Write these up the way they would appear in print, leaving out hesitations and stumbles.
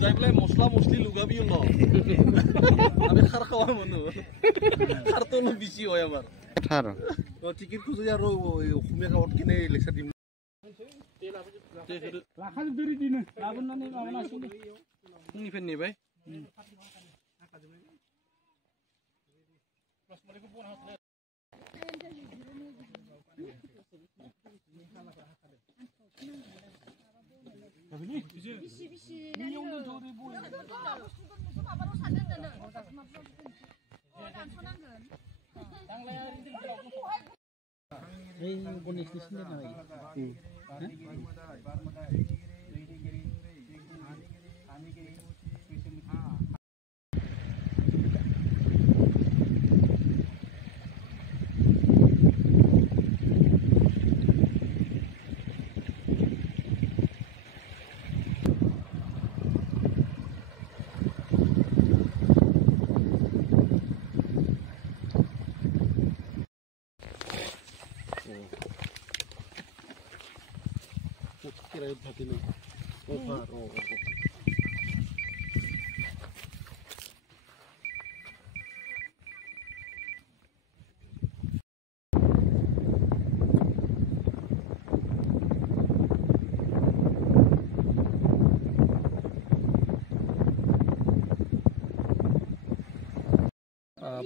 যাই পেলাই মছলা মছলি লুগাবি ন আমি খাৰ খাওয়া মানুহ খাৰটো অলপ বেছি হয় আমাৰ টিকেট খুঁজে আৰু অসমীয়া গাঁৱত কিনে লেকচাৰ দিম নিফেননি ভাই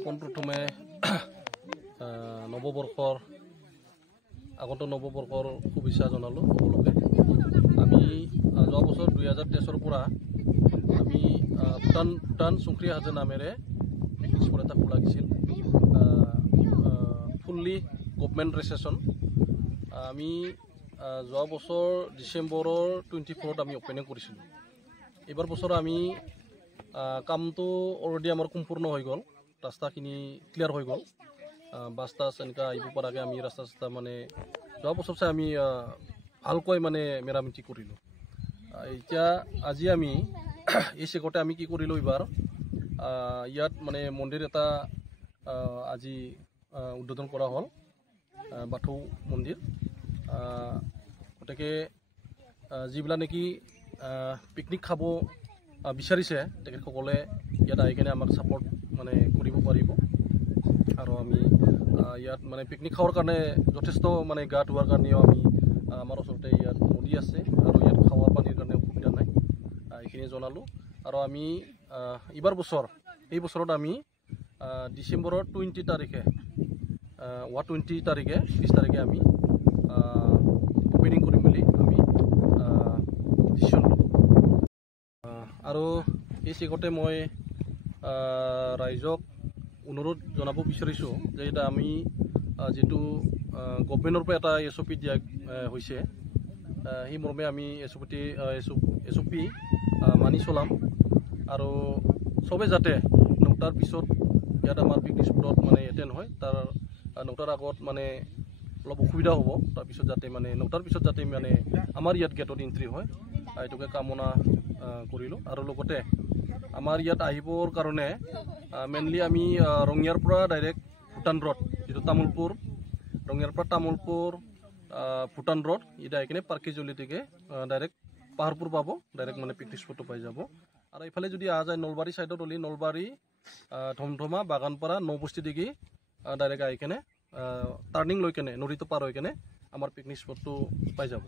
পোনপ্ৰথমে নৱবৰ্ষৰ আগন্তুক নৱবৰ্ষৰ শুভেচ্ছা জনালোঁ সকলোকে আমি যোৱা বছৰ 2023 পৰা আমি ভূটান চুংক্ৰি হাজো নামেৰে স্কুল এটা খোলা গৈছিল ফুল্লি গভৰ্ণমেণ্ট ৰেজিষ্ট্ৰেশ্যন আমি যোৱা বছৰ ডিচেম্বৰৰ 24ত আমি অপেনিং কৰিছিলোঁ এইবাৰ বছৰ আমি কামটো অলৰেডি আমাৰ সম্পূৰ্ণ হৈ গ'ল ৰাস্তাখিনি ক্লিয়াৰ হৈ গ'ল বাছ টাছ এনেকুৱা আহিব পৰাকৈ আমি ৰাস্তা চাস্তা মানে যোৱা বছৰ চাই আমি ভালকৈ মানে মেৰামতি কৰিলোঁ এতিয়া আজি আমি এই চেগতে আমি কি কৰিলোঁ এইবাৰ ইয়াত মানে মন্দিৰ এটা আজি উদ্বোধন কৰা হ'ল বাথৌ মন্দিৰ গতিকে যিবিলাক নেকি পিকনিক খাব বিচাৰিছে তেখেতসকলে ইয়াত আহি কিনে আমাক ছাপৰ্ট মানে কৰিব পাৰিব আৰু আমি ইয়াত মানে পিকনিক খাবৰ কাৰণে যথেষ্ট মানে গা ধোৱাৰ কাৰণেও আমি আমাৰ ওচৰতে ইয়াত নদী আছে আৰু ইয়াত খাৱাৰ পানীৰ কাৰণে অসুবিধা নাই এইখিনি জনালোঁ আৰু আমি এইবাৰ বছৰ এই বছৰত আমি ডিচেম্বৰৰ 20 তাৰিখে 20 তাৰিখে 30 তাৰিখে আমি অপেনিং কৰিম বুলি আমি ডিচিশ্যন ল'লোঁ আৰু এই চেগতে মই ৰাইজক অনুৰোধ জনাব বিচাৰিছোঁ যে এটা আমি যিটো গভৰ্ণমেণ্টৰ পৰা এটা SOP দিয়া হৈছে সেই মৰ্মে আমি SOP মানি চলাম আৰু চবে যাতে 9টাৰ পিছত ইয়াত আমাৰ পিকনিক স্পটত মানে এটেণ্ড হয় তাৰ 9টাৰ আগত মানে অলপ অসুবিধা হ'ব তাৰপিছত যাতে মানে 9টাৰ পিছত যাতে মানে আমাৰ ইয়াত গেটত এণ্ট্ৰি হয় এইটোকে কামনা কৰিলোঁ আৰু লগতে আমাৰ ইয়াত আহিবৰ কাৰণে মেইনলি আমি ৰঙিয়াৰ পৰা ডাইৰেক্ট ভূটান ৰোড যিটো তামোলপুৰ ৰঙিয়াৰ পৰা তামোলপুৰ ভূটান ৰোড এটা আহি কিনে পাৰ্কিজলিটিকে ডাইৰেক্ট পাহাৰপুৰ পাব ডাইৰেক্ট মানে পিকনিক স্পটটো পাই যাব আৰু এইফালে যদি অহা যায় নলবাৰী ছাইডত হ'লে নলবাৰী ধমধমা বাগানপাৰা নবস্তি দিগি ডাইৰেক্ট আহি কিনে টাৰ্ণিং লৈ কেনে নদীটো পাৰ হৈ কেনে আমাৰ পিকনিক স্পটটো পাই যাব